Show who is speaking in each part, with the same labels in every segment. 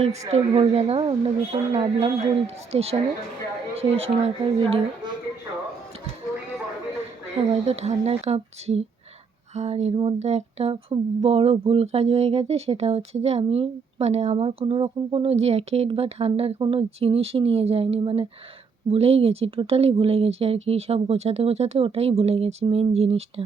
Speaker 1: Next day ভোরবেলা আমরা যখন নামলাম হুল স্টেশনে, সেই সময়কার ভিডিও সবাই তো ঠান্ডায় কাঁপছি। আর এর মধ্যে একটা খুব বড় ভুল কাজ হয়ে গেছে, সেটা হচ্ছে যে আমি মানে আমার কোনো রকম কোনো জ্যাকেট বা ঠান্ডার কোনো জিনিসই নিয়ে যাইনি মানে ভুলেই গেছি টোটালি ভুলে গেছি আর কি। সব গোছাতে গোছাতে ওটাই ভুলে গেছি মেন জিনিসটা।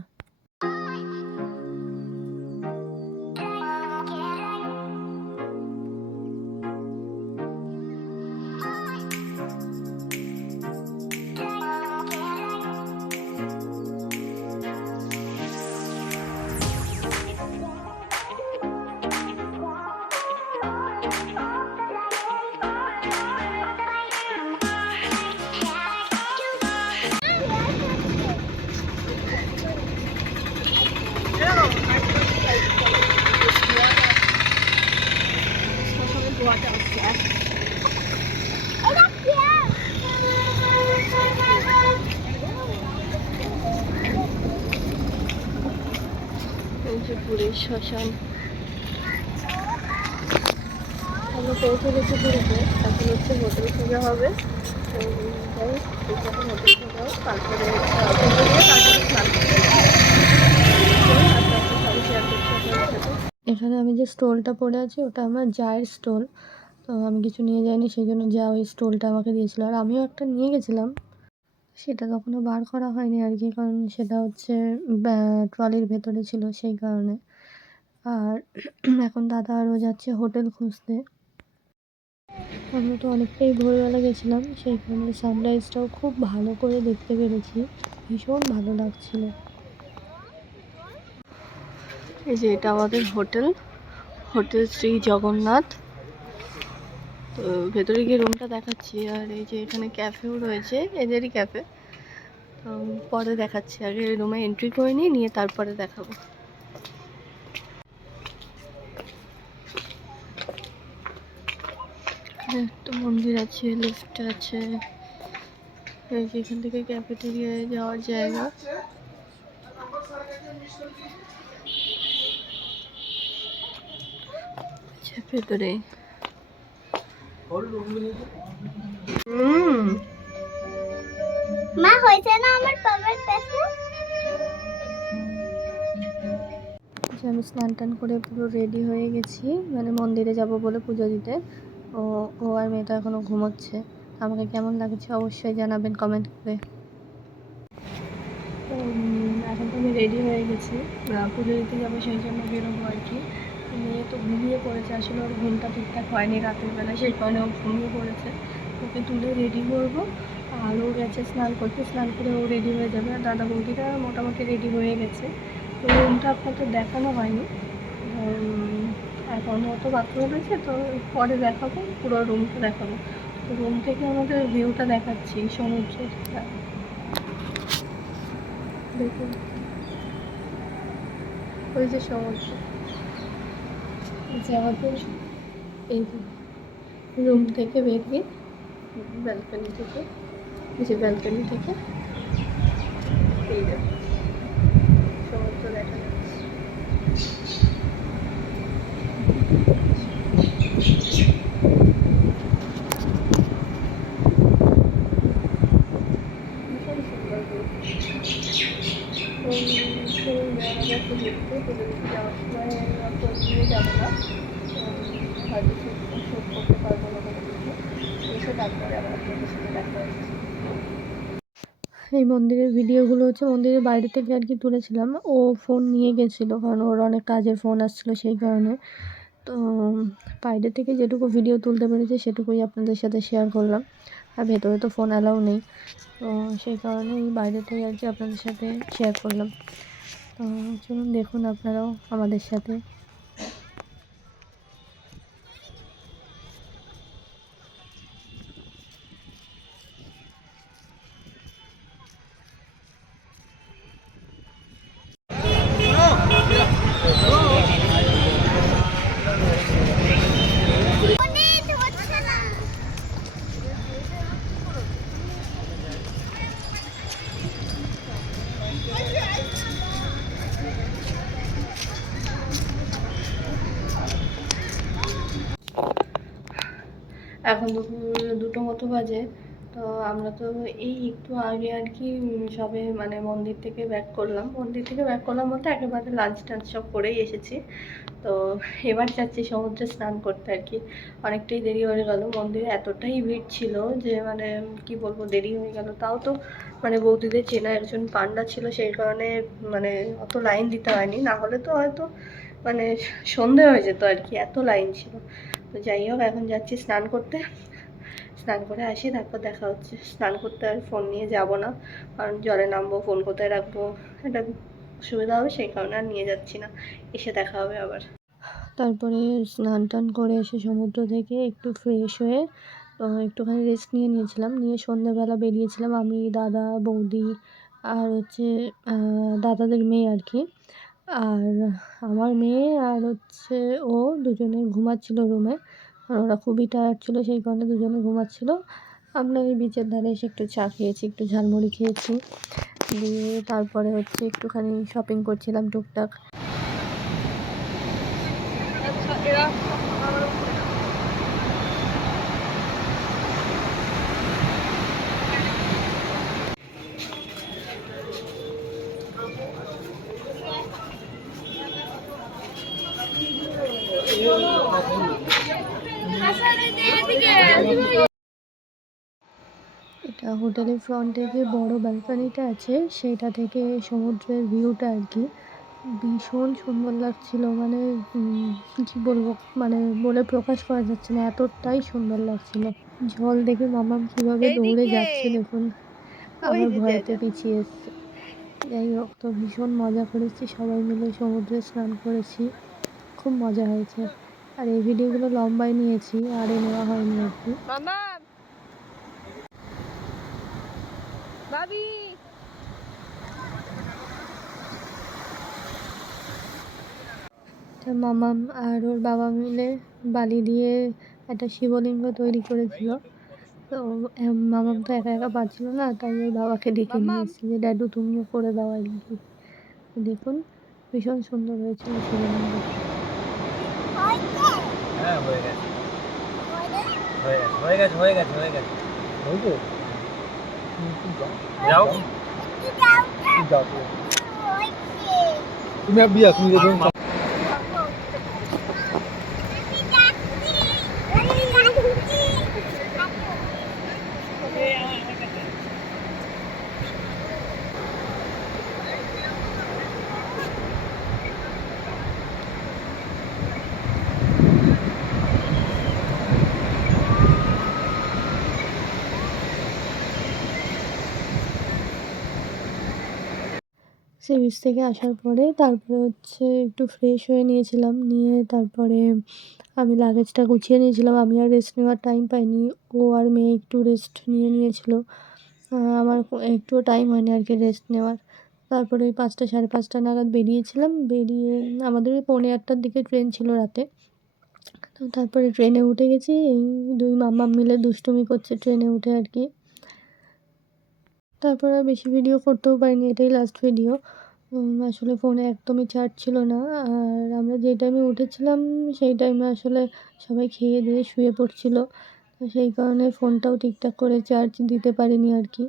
Speaker 1: শ্মশান আমরা পৌঁছে গেছি পুরীতে। এখন হচ্ছে হোটেল খোঁজা হবে। যাই হোটেল তারপরে। এখানে আমি যে স্টোলটা পরে আছি ওটা আমার জায়ের স্টোল। তো আমি কিছু নিয়ে যাইনি সেই জন্য যা ওই স্টোলটা আমাকে দিয়েছিল। আর আমিও একটা নিয়ে গেছিলাম। সেটা তখনও বার করা হয়নি আর কি কারণ সেটা হচ্ছে ট্রলির ভেতরে ছিল সেই কারণে। আর এখন দাদা আরও যাচ্ছে হোটেল খুঁজতে। আমরা তো অনেকটাই ভোরবেলা গেছিলাম সেই সানরাইজটাও খুব ভালো করে দেখতে পেরেছি। ভীষণ ভালো লাগছিল। এই যে এটা আমাদের হোটেল হোটেল শ্রী জগন্নাথ। তো ভেতরে গিয়ে রুমটা দেখাচ্ছি, আর এই যে এখানে ক্যাফেও রয়েছে, এদেরই ক্যাফে পরে দেখাচ্ছি, আগে রুমে এন্ট্রি করে নিয়ে তারপরে দেখাবো। একটা মন্দির আছে লিফট আছে। এখান থেকে ক্যাফেটেরিয়ায় যাওয়ার জায়গা। আচ্ছা ভেতরে।
Speaker 2: মা হয়েছে না আমার
Speaker 1: যে আমি স্নান টান করে পুরো রেডি হয়ে গেছি। মানে মন্দিরে যাব বলে পুজো দিতে। ও ও আর মেয়েটা এখনও ঘুমোচ্ছে। আমাকে কেমন লাগছে অবশ্যই জানাবেন কমেন্ট করে। এখন তো আমি রেডি হয়ে গেছি। পুজো দিতে যাব সেই জন্য বেরোবো আর কি। মেয়ে তো ঘুমিয়ে পড়েছে, আসলে ওর ঘুমটা ঠিকঠাক হয়নি রাতের বেলা, সেই কারণে ও ঘুমিয়ে পড়েছে। ওকে তুলে রেডি করব। আর ও গেছে স্নান করতে, স্নান করে ও রেডি হয়ে যাবে। আর দাদা বৌদিরা মোটামুটি রেডি হয়ে গেছে। তো রুমটা আপনাদের দেখানো হয়নি। এখন তো বাথরুম রয়েছে, তো পরে দেখাবো, পুরো রুমটা দেখাবো। তো রুম থেকে আমাদের ভিউটা দেখাচ্ছি, সমুদ্রের দেখুন। ওই যে সমুদ্র। যে আমাদের এই রুম থেকে বেরিয়ে ব্যালকনি থেকে যে ব্যালকনি থেকে, এই যে সমুদ্র দেখা যাচ্ছে ভীষণ সুন্দর view। যাওয়ার সময় যাব না হয়তো শ্যুট করতে পারব না কোনো কিছু এসে তারপরে আবার আপনাদের সাথে দেখা হচ্ছে এই মন্দিরের ভিডিওগুলো হচ্ছে মন্দিরের বাইরে থেকে আর কি তুলেছিলাম। ও ফোন নিয়ে গেছিল, কারণ ওর অনেক কাজের ফোন আসছিল সেই কারণে। তো, বাইরে থেকে যেটুকু ভিডিও তুলতে পেরেছি সেটুকুই আপনাদের সাথে শেয়ার করলাম। আর ভেতরে তো ফোন অ্যালাউ নেই। তো, সেই কারণেই বাইরে থেকে আর কি আপনাদের সাথে শেয়ার করলাম। তো চলুন দেখুন আপনারাও আমাদের সাথে এখন দুপুর দুটো মতো বাজে। তো আমরা তো এই একটু আগে আর কি সবে মানে মন্দির থেকে ব্যাক করলাম। মন্দির থেকে ব্যাক করলাম বলতে একেবারে লাঞ্চ টাঞ্চ সব করেই এসেছি। তো এবার যাচ্ছি সমুদ্রে স্নান করতে আর কি। অনেকটাই দেরি হয়ে গেল। মন্দিরে এতটাই ভিড় ছিল যে মানে কি বলব, দেরি হয়ে গেল। তাও তো মানে বৌদিদের চেনা একজন পান্ডা ছিল, সেই কারণে মানে অত লাইন দিতে হয়নি। না হলে তো হয়তো মানে সন্ধে হয়ে যেত আর কি, এত লাইন ছিল। তো যাই হোক, এখন যাচ্ছি স্নান করতে। স্নান করে আসি, তারপর দেখা হচ্ছে। স্নান করতে আর ফোন নিয়ে যাব না, কারণ জলে নামবো ফোন কোথায় রাখব? এটা সুবিধা হবে, সেই কারণে আর নিয়ে যাচ্ছি না। এসে দেখা হবে আবার। তারপরে স্নান টান করে এসে সমুদ্র থেকে একটু ফ্রেশ হয়ে একটুখানি রেস্ট নিয়ে নিয়েছিলাম। নিয়ে সন্ধ্যেবেলা বেরিয়েছিলাম আমি, দাদা, বৌদি আর হচ্ছে দাদাদের মেয়ে আর কি। আর আমার মেয়ে আর হচ্ছে ও দুজনে ঘুমাচ্ছিল রুমে ওরা খুবই টায়ার্ড ছিল, সেই কারণে দুজনে ঘুমাচ্ছিল। আমরা ওই বিচের ধারে এসে একটু চা খেয়েছি, একটু ঝালমুড়ি খেয়েছি। দিয়ে তারপরে হচ্ছে একটুখানি শপিং করছিলাম টুকটাক। এটা হোটেলের ফ্রন্টে যে বড় ব্যালকনিটা আছে সেটা থেকে সমুদ্রের ভিউটা আর কি। ভীষণ সুন্দর লাগছিল মানে কি বলব মানে বলে প্রকাশ করা যাচ্ছে না এতটাই সুন্দর লাগছিল। জল দেখে মামাম কীভাবে দৌড়ে যাচ্ছে দেখুন আবার ভয়তে পিছিয়ে এসছে যাই হোক তো ভীষণ মজা করেছি সবাই মিলে সমুদ্রে স্নান করেছি খুব মজা হয়েছে। আর এই ভিডিওগুলো লম্বায় নিয়েছি আর এ নেওয়া হয়নি
Speaker 3: ভাবি!
Speaker 1: মামাম আর ওর বাবা মিলে বালি দিয়ে একটা শিবলিঙ্গ তৈরি করেছিল। তো মামাম তো একা একা পারছিল না তাই ওর বাবাকে ডেকে নিয়েছি যে ড্যাডু তুমিও করে দাও আর কি। দেখুন ভীষণ সুন্দর হয়েছিল শিবলিঙ্গ
Speaker 4: হ্যাঁ হয়ে গেছে। হয়ে গেছে? হয়ে গেছে হয়ে গেছে হয়ে গেছে। যাও।
Speaker 5: তুমি বিয়া তুমি যে ধরুন
Speaker 1: সে বিচ থেকে আসার পরে তারপরে হচ্ছে একটু ফ্রেশ হয়ে নিয়েছিলাম। নিয়ে তারপরে আমি লাগেজটা গুছিয়ে নিয়েছিলাম। আমি আর রেস্ট নেওয়ার টাইম পাইনি। ও আর মেয়ে একটু রেস্ট নিয়ে নিয়েছিল। আমার একটুও টাইম হয়নি আর কি রেস্ট নেওয়ার। তারপরে ওই পাঁচটা, সাড়ে পাঁচটা নাগাদ বেরিয়েছিলাম। বেরিয়ে আমাদের ওই পৌনে আটটার দিকে ট্রেন ছিল রাতে। তো তারপরে ট্রেনে উঠে গেছি। এই দুই মাম্মাম মিলে দুষ্টুমি করছে ট্রেনে উঠে আর কি। তারপর আর বেশি ভিডিও করতেও পারিনি, এটাই লাস্ট ভিডিও আসলে ফোনে একদমই চার্জ ছিল না। আর আমরা যে টাইমে উঠেছিলাম, সেই টাইমে আসলে সবাই খেয়ে দিয়ে শুয়ে পড়ছিল। সেই কারণে ফোনটাও ঠিকঠাক করে চার্জ দিতে পারিনি আর কি।